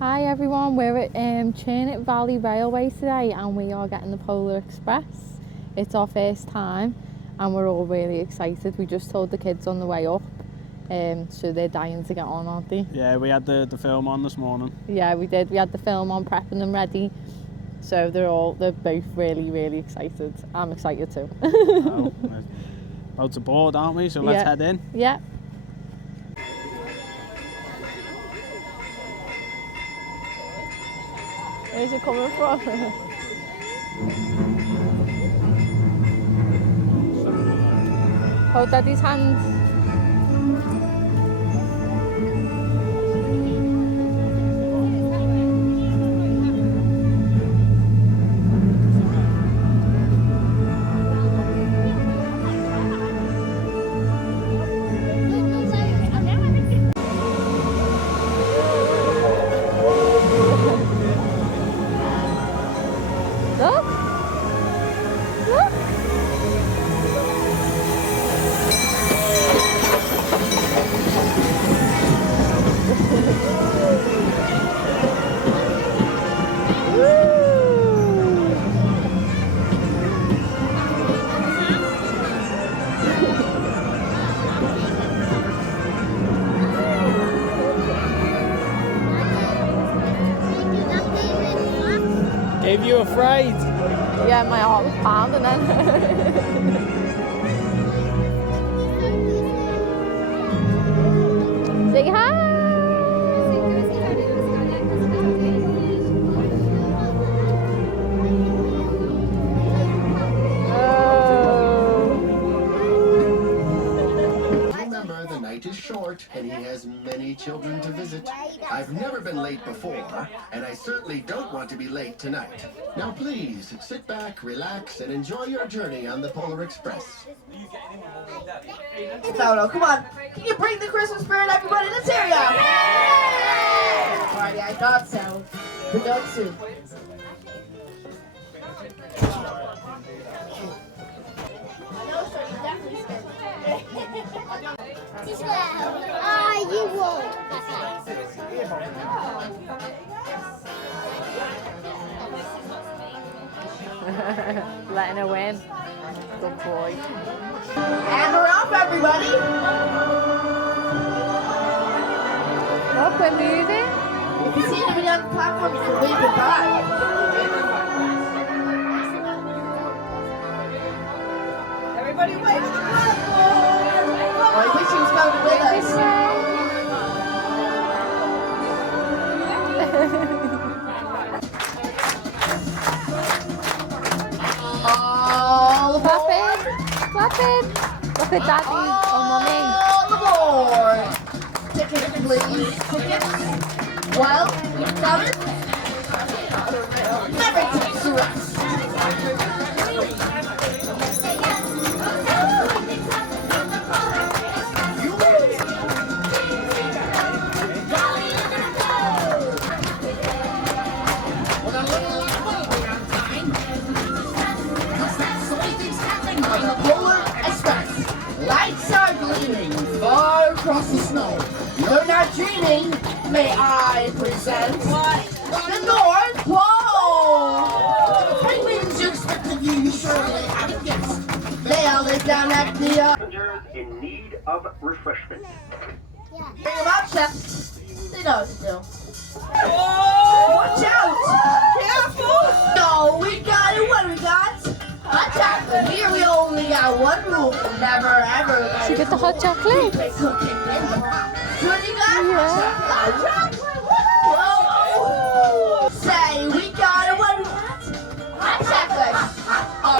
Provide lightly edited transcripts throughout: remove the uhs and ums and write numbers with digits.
Hi everyone, we're at Churnet Valley Railway today and we are getting the Polar Express. It's our first time and we're all really excited. We just told the kids on the way up, so they're dying to get on, aren't they? Yeah, we had the film on this morning. Yeah, we did. We had the film on, prepping them ready. So they're both really excited. I'm excited too. Oh, we're about to board, aren't we? So let's head in. Yeah. Where's it coming from? Hold Daddy's hand. Look! Look! Gave you a fright? Yeah, my heart was pounding then. Say hi! Remember, the night is short and he has many children to visit. I've never been late before, and I certainly don't want to be late tonight. Now please, sit back, relax, and enjoy your journey on the Polar Express. No, come on. Can you bring the Christmas spirit, everybody? Let's hear ya! Alrighty, I thought so. But don't soon. I know, sir, you definitely scared me. You won't. Letting her win. Good boy. And we're off, everybody! Look, we're moving. If you see anybody on the platform, you can wave goodbye. Everybody wave at the platform! Oh, I wish he was going with us. All aboard! Clapping. Look at Daddy or Mummy. All aboard! Tickets, please. Tickets. Well, coming. Never takes the rest. On the Polar Express, lights are gleaming far across the snow. You're not dreaming, may I present the North Pole! The penguins you expected you surely haven't guessed. They all live down at the Passengers in need of refreshment. Bring them up, Chef. They know what to do. Oh, watch out! Careful! No, we got it. What do we got? Hot chocolate. Here we only got one rule. Never ever let She got the hot chocolate. What do you got? Yeah. Hot chocolate. Whoa. Say, we got it. What do we got? Hot chocolate.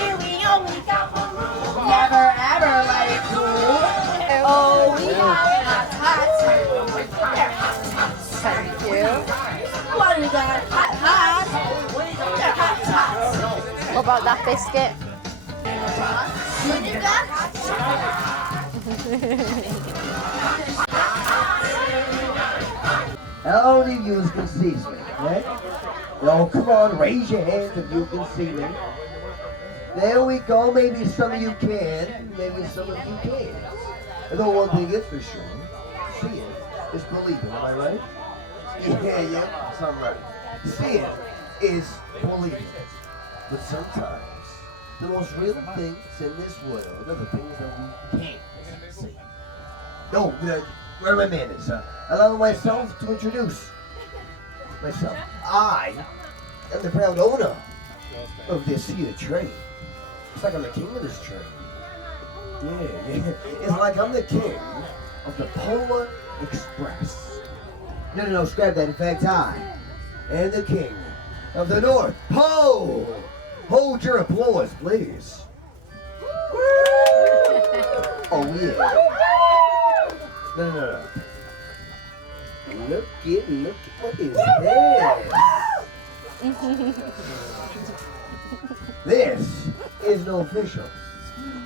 Here we only got one rule. Never ever let it cool. Oh, we have hot. Thank you. What do we got? Hot. They're hot. What about that biscuit? What do you got? How many of you can see me, right? Oh, come on, raise your hands if you can see me. There we go. Maybe some of you can, maybe some of you can't. I know one thing is for sure. See it is believing, am I right? Yeah, that's all right. Seeing is believing. But sometimes the most real things in this world are the things that we can't see. No, where are my manners? Allow myself to introduce myself. I am the proud owner of this here train. It's like I'm the king of this train. Yeah. It's like I'm the king of the Polar Express. No, scrap that. In fact, I am the king of the North Pole. Hold your applause, please. Oh, yeah. No. Look at what is this? This is an official,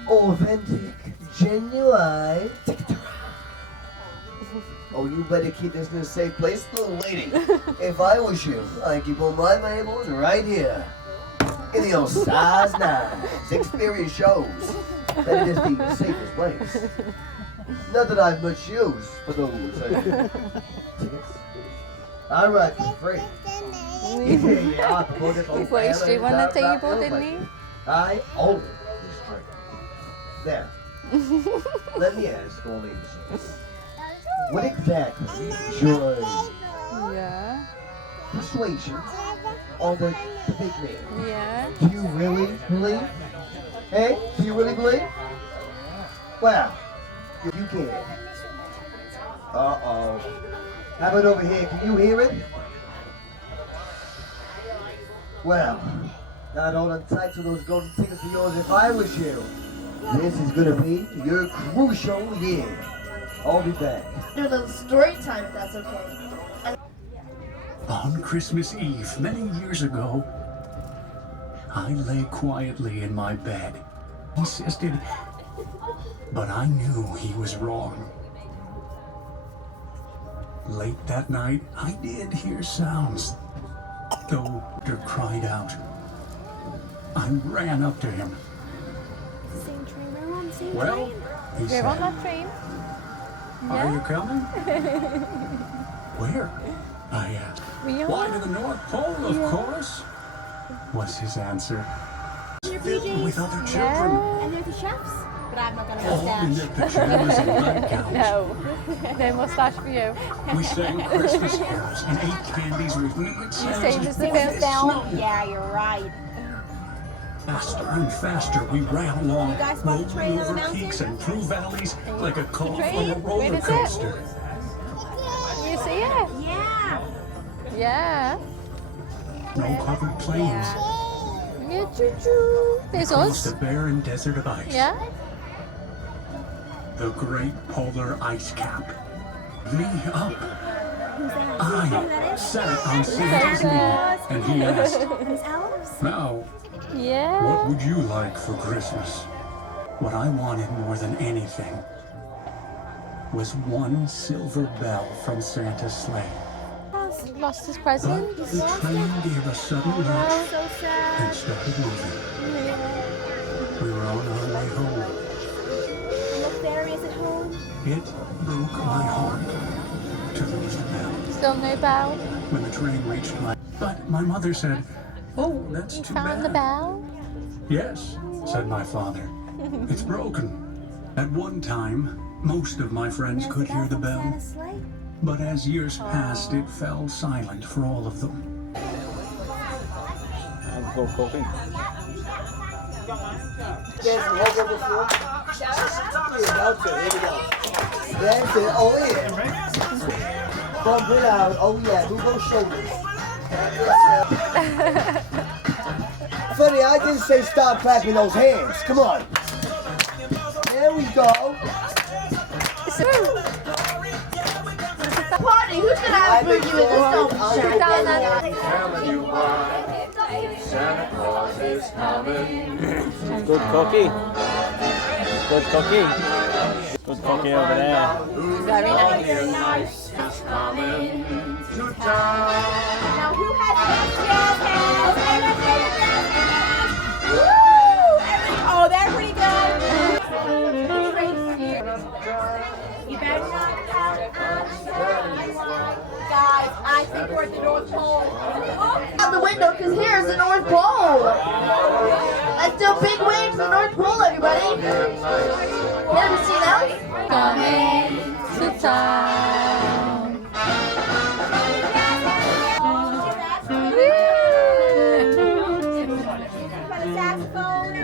authentic, genuine TikTok. Oh, you better keep this in a safe place, little lady. If I was you, I'd keep all my labels right here. In the old size 9. Experience shows that it is the safest place. Not that I've much use for those tickets. I ride for free. Yeah, I put it on He placed you on the table, didn't he? I own this train. There. Let me ask all these. What exactly is your persuasion on the big man? Yeah. Do you really believe? Hey, do you really believe? Well, if you can. Uh-oh. How about over here? Can you hear it? Well, I'd hold on tight to those golden tickets of yours if I was you. This is gonna be your crucial year. I'll be back. Do a little story time if that's okay. On Christmas Eve, many years ago, I lay quietly in my bed. He insisted, but I knew he was wrong. Late that night, I did hear sounds. The doctor cried out. I ran up to him. Same train, we're on the same Well, train. he We're said, on that train. are you coming? Where? I asked. Why, to the North Pole, of course, was his answer. Your Filled PJs. with other children. And they're the chefs. But I'm not gonna All in mustache. their pajamas and nightgowns. No. No moustache for you. We sang Christmas carols and ate candies with liquid sounds saved and us the poured first down. snow. Yeah, you're right. Faster and faster we ran along, You guys bought the train rolling on the over mountain? peaks and through valleys like a car train? on a Where roller is it? coaster. You see it? Yeah. Yeah. No covered plains. Yeah, choo-choo. There's Across us. the barren desert of ice. Yeah. The great polar ice cap. Me up. Who's that? I sat on Santa's knee and he asked, Those elves? now, Yeah. what would you like for Christmas? What I wanted more than anything was one silver bell from Santa's sleigh. Lost his But present. the train gave a sudden lurch So sad. and started moving. We were on our way home. And the fairy is at home. It broke my heart to lose the bell. Still no bell. When the train reached But my mother said, oh, that's You too found the bad. bell? Yes, said my father. It's broken. At one time, most of my friends There's could hear the from bell, Santa's sleigh. but as years passed, it fell silent for all of them. I'll go cooking. That's it. Oh, yeah. Bump it out. Oh, yeah. Move those shoulders. Funny, I didn't say stop clapping those hands. Come on. There we go. Party, who's gonna outbreak you in the stone? Sit down then. Santa Claus is coming. Good cookie. Good cookie. Good cookie over there. Very nice. Is coming to town. Now who has best jazz hands? Woo! Oh, they're pretty good. You better not have. Guys, I Out the window, because here's the North Pole. Let's do a big wave to the North Pole, everybody. Never seen Elf? Coming to town.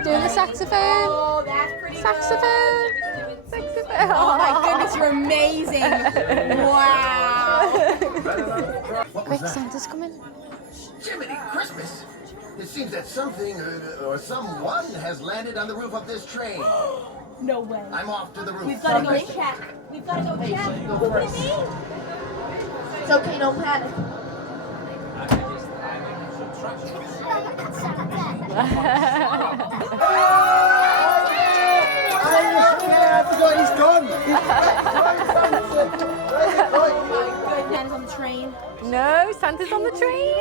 Doing the saxophone. Oh, that's pretty Saxophone. Saxophone. Oh my goodness, you're amazing. Wow. Quick, Santa's coming. Jiminy Christmas! It seems that something or someone has landed on the roof of this train. No way. I'm off to the roof. We've got to go check. We've got to go check. What do you mean? It's okay, don't panic. He's gone. Santa's on the train. No, Santa's on the train.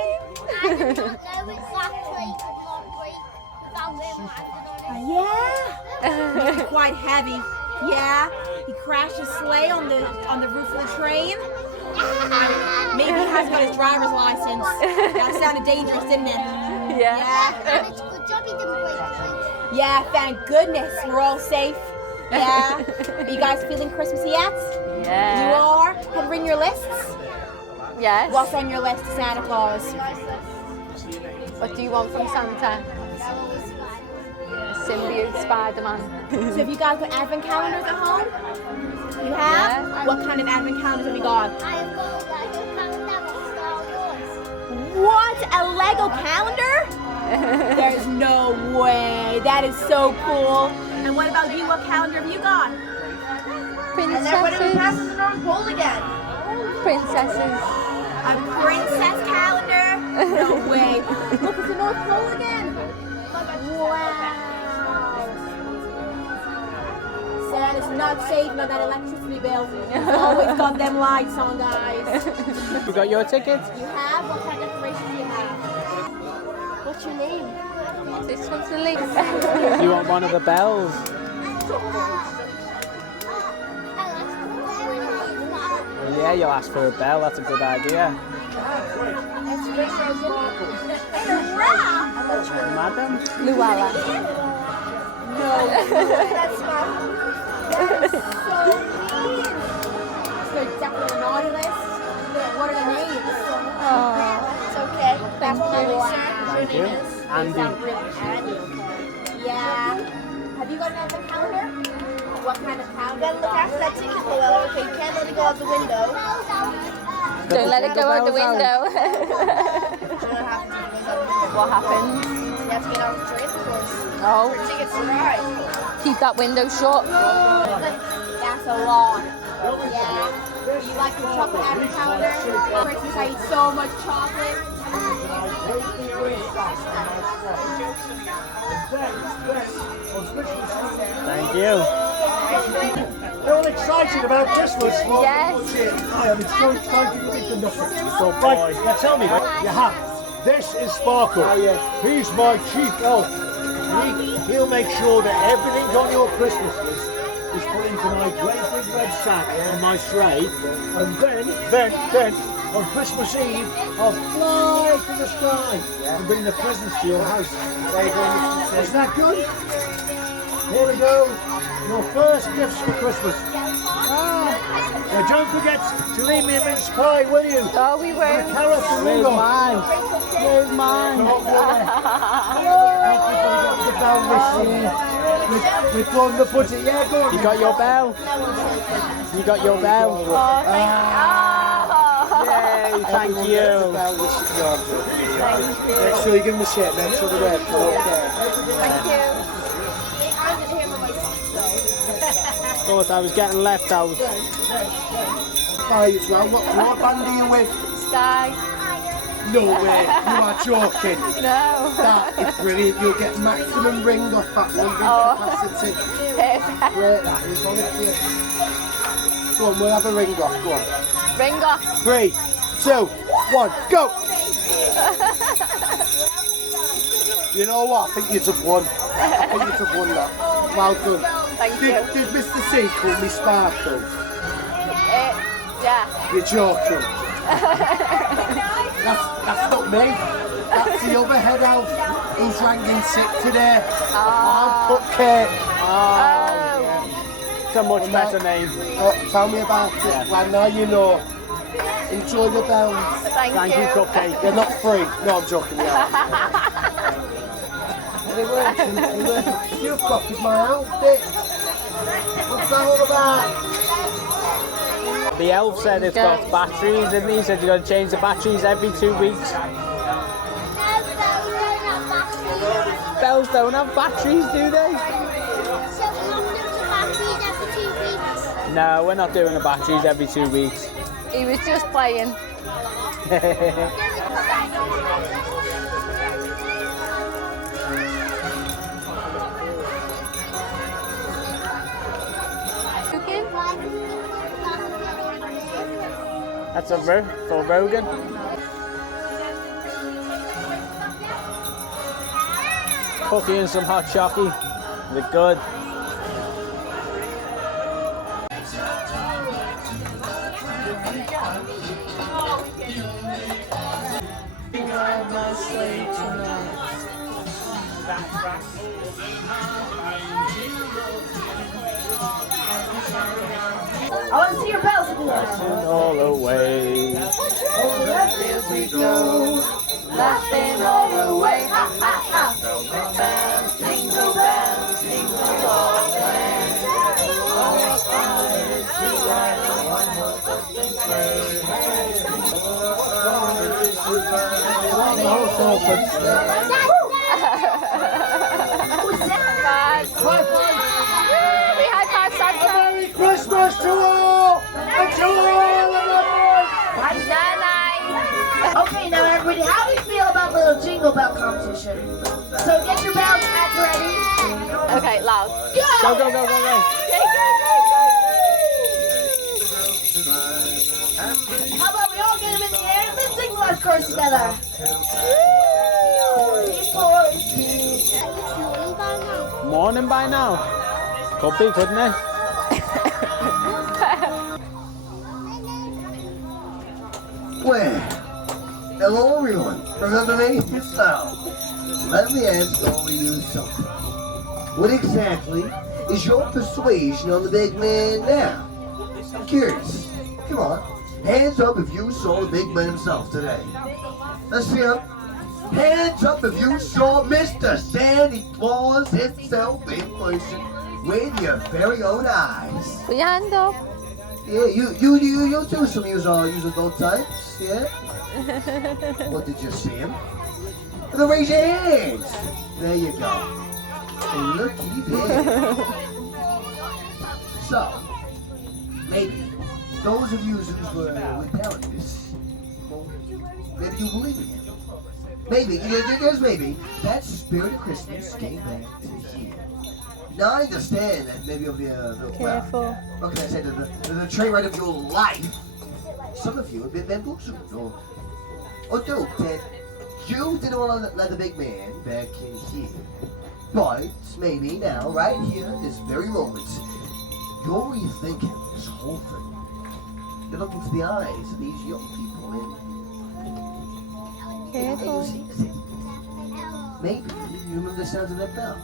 I do not know exactly without him landing on it. Yeah. Quite heavy. Yeah. He crashed his sleigh on the roof of the train. Maybe he hasn't got his driver's license. That sounded dangerous, didn't it? Yeah. And it's a good job he didn't break it. Yeah, thank goodness. We're all safe. Yeah. Are you guys feeling Christmassy yet? Yeah. You are? Have you written your lists? Yes. What's on your list to Santa Claus? What do you want from Santa? Symbiote Spider-Man. So have you guys got advent calendars at home? You have? Yeah. What kind of advent calendars have you got? I have got a calendar of Star Wars. What? A Lego calendar? There's no way. That is so cool. And what about you? What calendar have you got? And everybody was passing the North Pole again. Princesses. A princess calendar? No way. Look, it's the North Pole again. Wow. Santa's not saving on that electricity bill. He's always got them lights on, guys. You got your tickets? You have? What kind of decorations do you have? What's your name? This one's Lily. You want one of the bells? Oh, yeah, you'll ask for a bell. That's a good idea. Madam? Luella. No. That's so mean. They're definitely on the naughty list. What are the names? It's okay. Thank you. Thank you. Andy. Yeah. Have you got an advent calendar? What kind of calendar? Then look after that ticket, Luella. Okay, you can't let it go out the window. Don't let it go out the window. What happens? You have to get on the train, of course. Oh, For tickets to ride. keep that window shut. That's a lot. Yeah. You like the chocolate advent calendar? Christmas, I eat so much chocolate. Thank you. They're all excited about Christmas. Yes. I am so excited to think of nothing. So Right, boy. now tell me, you have. This is Sparkle. He's my chief elf. He'll make sure that everything on your Christmas list is put into my great big red sack on my sleigh. And then, on Christmas Eve, I'll fly to the sky and bring the presents to your house. Is that good? Here we go. Your first gifts for Christmas. Now don't forget to leave me a mince pie, will you? Oh, we And a won't. carrot and Where's Rudolph. mine? Where's mine? Don't worry. The bell machine. We've blown the budget. Yeah, go on. You got your bell? You got your bell? Yay, thank you. Make sure you give them a shake. Make sure they're there. Okay. Thank you. Thought I was getting left out. Hi, as well. What band are you with? Sky. No way. You are joking. No. That is brilliant. You'll get maximum ring off that one. Ring capacity. Perfect. Great, that is honestly. Go on, we'll have a ring off. Go on. Ring off. 3, 2, 1, go! You know what? I think you've won. I think you've won that. Well done. Thank you. Did Mr. C call me Sparkle? Yeah. You're joking. That's not me. That's the other head elf. He's hanging sick today. I'm Cupcake. It's a much better name. Tell me about it. Well, now you know. Enjoy the bells. Thank you, Cupcake. They're not free. No, I'm joking. Yeah. Anyway, you copied my outfit. What's that all about? The elf said it's got batteries, didn't he? He said you got to change the batteries every 2 weeks. Bells don't have batteries, do they? No, we're not doing the batteries every 2 weeks. He was just playing. That's a for Rogan. Cookie and some hot chocolate. They're good. I want to see your bells if you want. All away. Over the fields we go, laughing all the way. Ha ha ha! Jingle bells, jingle all the way. All the fun is to ride on one horse open sleigh. Merry Christmas to all! And to all of the boys! Okay, now everybody, how do you feel about the little jingle bell competition? So get your bells hats ready. Okay, loud. Go! Go, go, go, go, go. How about we all get them in the air and then sing the last chorus together? Morning by now. Could be, couldn't it? Well, hello everyone. Remember me? So, let me ask all of you something. What exactly is your persuasion on the big man now? I'm curious. Come on. Hands up if you saw the big man himself today. Let's see him. Hands up if you saw Mr. Santa Claus himself in person with your very own eyes. Put your hand up. Yeah, you too. Some use adult types. Yeah. What did you see him? Then raise your hands. There you go. And looky there. So, maybe those of you who were telling this, well, maybe you believe in him. Maybe, just maybe, that spirit of Christmas came back to here. Now I understand that maybe you'll be Careful. what can I say, the train ride of your life. Some of you have been bamboozled, or do that you didn't want to let the big man back in here. But maybe now, right here, this very moment, you're rethinking this whole thing. You're looking into the eyes of these young people and Careful. maybe you remember the sound of that bell.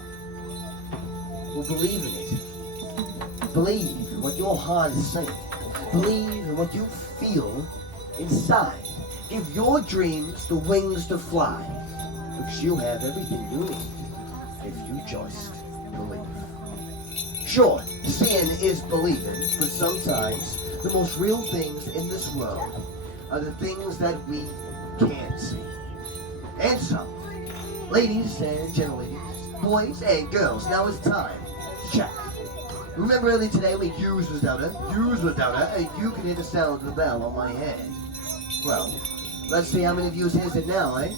Well, believe in it. Believe in what your heart is saying. Believe in what you feel inside. Give your dreams the wings to fly. Because you have everything you need if you just believe. Sure, seeing is believing, but sometimes the most real things in this world are the things that we can't see. And so, ladies and gentlemen, boys and girls, now it's time to check. Remember earlier today when Hughes was down there, and you can hear the sound of the bell on my head. Well, let's see how many of you hears it now, eh?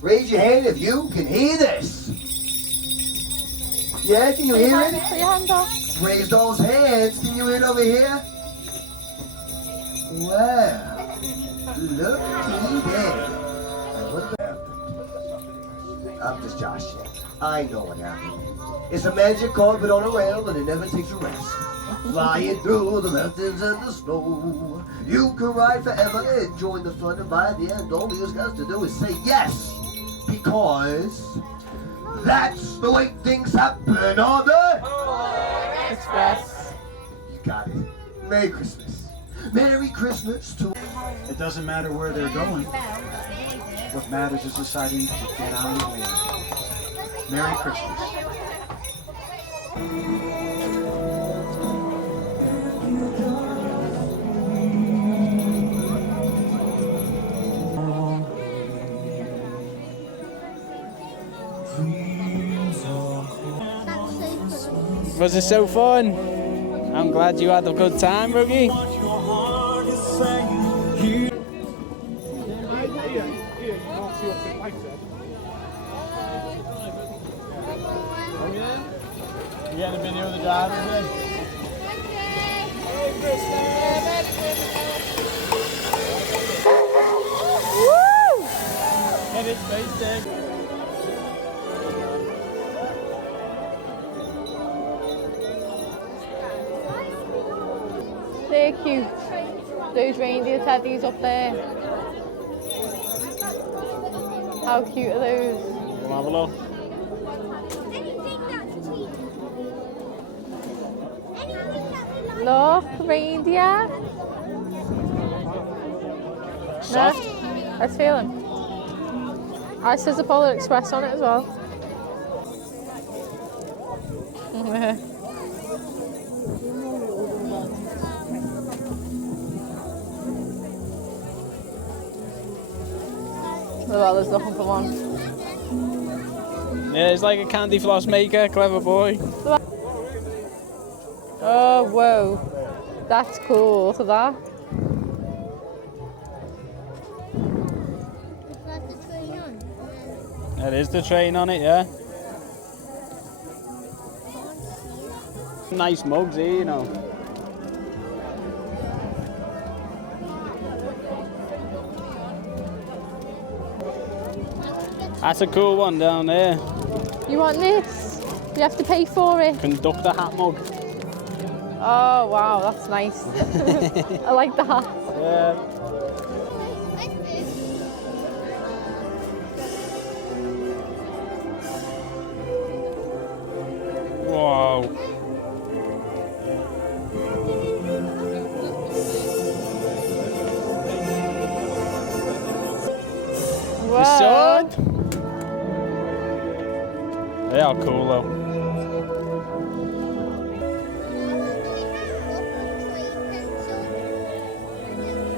Raise your hand if you can hear this. Yeah, can you hear it? Put your hand up. Raise those hands. Can you hear it over here? Wow. Looky there. And what happened? I'm just joshing. I know what happened. It's a magic car put on a rail and it never takes a rest. Flying through the mountains and the snow. You can ride forever and join the fun, and by the end, all you got to do is say yes, because that's the way things happen on the Express. You got it. Merry Christmas. Merry Christmas to. It doesn't matter where they're going. What matters is deciding to get on the way. Merry Christmas. Was it so fun? I'm glad you had a good time, Rookie. You getting a video of the driver then? Woo! Hit it, face dig. They're cute. Those reindeer teddies up there. How cute are those? We'll have a look. Look, reindeer. Soft. No? Let's feel them. I says the Polar Express on it as well. Well, there's nothing for one. Yeah, it's like a candy floss maker, clever boy. Oh, whoa. That's cool. Look at that. That is the train on it, yeah. Nice mugs here, you know. That's a cool one down there. You want this? You have to pay for it. Conductor hat mug. Oh, wow, that's nice. I like the hat. Yeah. Wow. The sword? They are cool though.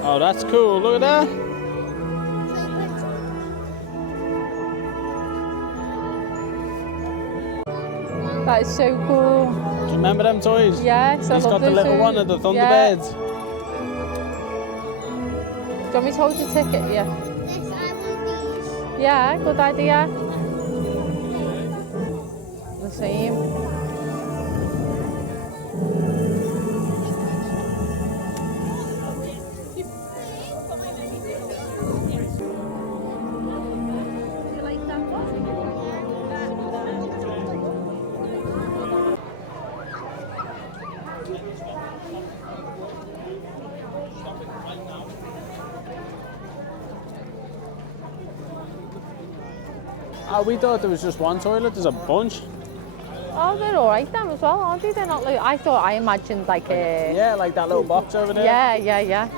Oh, that's cool. Look at that. That is so cool. Do you remember them toys? Yes, I He's love got the those little toys. one of the Yeah. Thunderbirds. Do you want me to hold your ticket? Yeah. Yes, I want these. Yeah, good idea. The same. Oh, we thought there was just one toilet. There's a bunch. Oh, they're all right then as well, aren't they? They're not like I imagined like a. Yeah, like that little box over there. Yeah, yeah, yeah.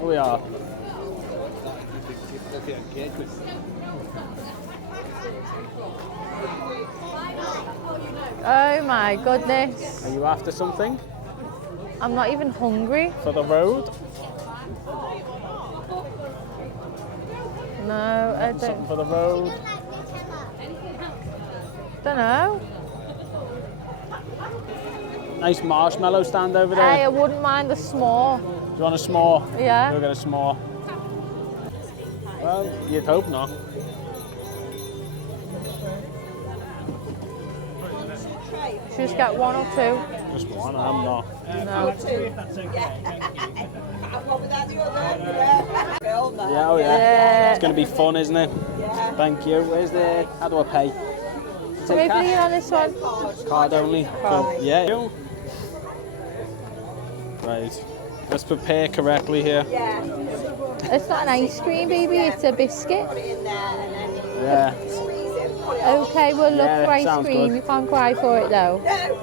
We are. Oh my goodness. Are you after something I'm not even hungry. for the road? No, I Something don't. for the road. Don't know. Nice marshmallow stand over there. Hey, I wouldn't mind the small. Do you want a s'more? Yeah. We'll get a s'more. Well, you'd hope not. Just get one or two. Just one, I'm not. No. Yeah, oh yeah. Yeah. It's going to be fun, isn't it? Yeah. Thank you. Where's the... How do I pay? So maybe cash? on this one. Card only. Card. So, yeah. Right. Let's prepare correctly here. It's not an ice cream, baby, it's a biscuit. Yeah. Okay, we'll look Yeah, for ice sounds cream. good. You can't cry for it though.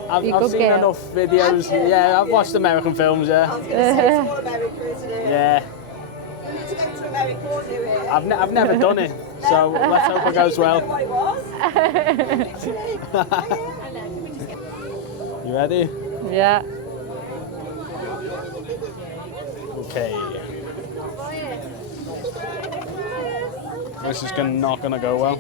I've You good seen girl. enough videos. Yeah, I've watched American films, yeah. Yeah. I've never done it, so let's hope it goes well. You ready? Yeah. Okay. This is not gonna go well.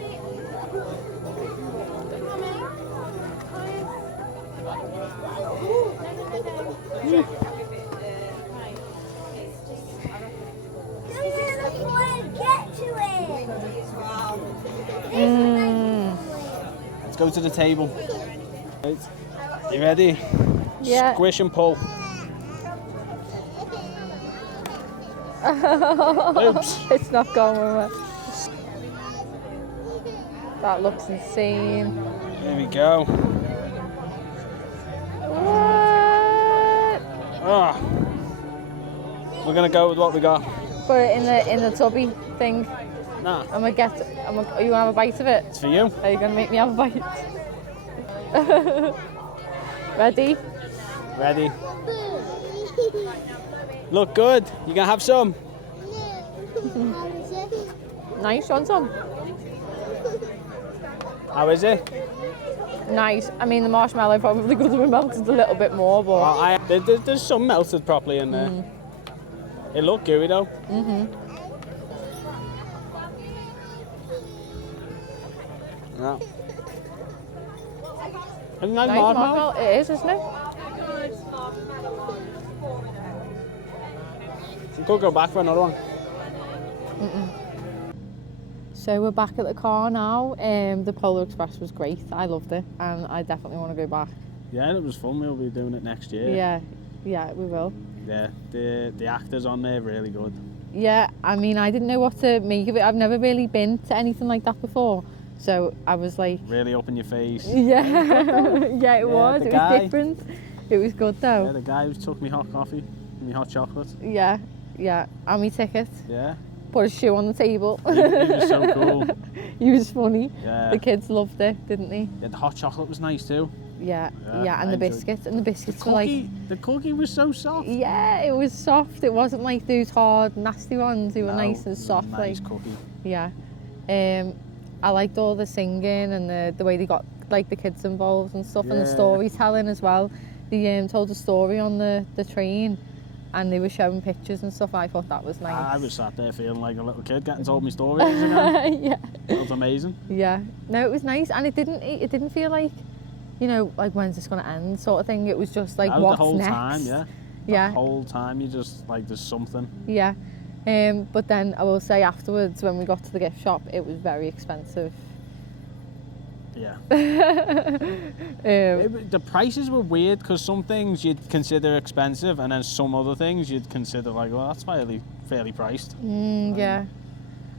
Let's go to the table. Right. You ready? Yeah. Squish and pull. Oops. It's not going well. That looks insane. There we go. What? Ah. We're gonna go with what we got. Put it in the tubby thing. Nah. Are you gonna have a bite of it? It's for you. Are you gonna make me have a bite? Ready? Ready. Look good. You gonna have some? Nice, you want some? How is it? Nice. I mean, the marshmallow probably could have been melted a little bit more, but... There's some melted properly in there. It looked gooey though. Yeah. Isn't that Nice marshmallow? It is, isn't it? We could go back for another one. So we're back at the car now. The Polar Express was great. I loved it, and I definitely want to go back. Yeah, it was fun. We'll be doing it next year. Yeah, we will. Yeah, the actors on there really good. Yeah, I mean, I didn't know what to make of it. I've never really been to anything like that before, so I was like, Really up in your face. yeah, yeah, it was. It was different. It was good though. Yeah, the guy who took me hot coffee, me hot chocolate. Yeah, and me ticket. Yeah. Put a shoe on the table. He was so cool. He was funny. Yeah. The kids loved it, didn't they? Yeah, the hot chocolate was nice too. Yeah, and I the enjoyed biscuits, and the biscuits The were like, cookie, the cookie was so soft. yeah, it was soft. It wasn't like those hard, nasty ones. They were No, nice it and was a soft. nice like, cookie. yeah. I liked all the singing and the way they got like the kids involved and stuff, and the Yeah. storytelling as well. They told a story on the train, and they were showing pictures and stuff. I thought that was nice. I was sat there feeling like a little kid getting told me stories again. Yeah. That was amazing. Yeah. No, it was nice, and it didn't feel like, you know, like when's this gonna end sort of thing. It was just like, That was what's the whole next? time, yeah. Yeah. The whole time you just like there's something. Yeah. But then I will say afterwards, when we got to the gift shop, it was very expensive. Yeah. Um, The prices were weird because some things you'd consider expensive, and then some other things you'd consider like, well, that's fairly priced. yeah.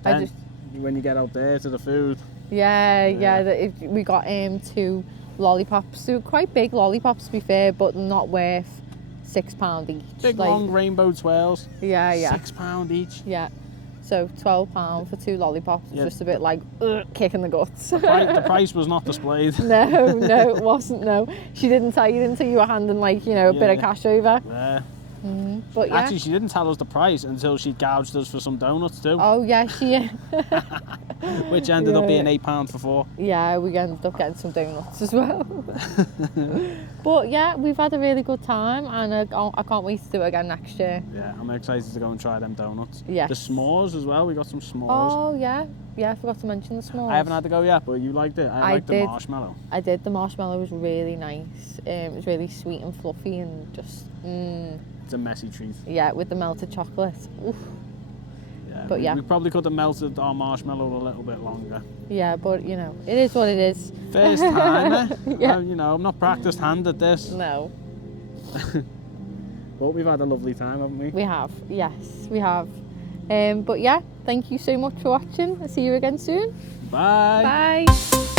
Then when you get out there to the food. We got 2 lollipops. They were quite big lollipops, to be fair, but not worth £6 each. Big like, long rainbow twirls. Yeah. £6 each. Yeah. So £12 for 2 lollipops. Yeah. Just a bit like kicking the guts. The price was not displayed. No, it wasn't. No, she didn't tell you until you were handing like a bit of cash over. Yeah. But yeah. Actually, she didn't tell us the price until she gouged us for some donuts too. Oh yeah, she. Which ended up being £8 for 4. Yeah, we ended up getting some donuts as well. But yeah, we've had a really good time, and I can't wait to do it again next year. Yeah, I'm excited to go and try them donuts. Yes. The s'mores as well. We got some s'mores. Oh yeah, I forgot to mention the s'mores. I haven't had to go yet, but you liked it. I liked the marshmallow. I did. The marshmallow was really nice. It was really sweet and fluffy and just. It's a messy treat. Yeah, with the melted chocolate. Oof. Yeah, But yeah. We probably could have melted our marshmallow a little bit longer. Yeah, but it is what it is. First time, eh? Yeah. I'm not practiced hand at this. No. But we've had a lovely time, haven't we? We have, yes, we have. But yeah, thank you so much for watching. I'll see you again soon. Bye. Bye.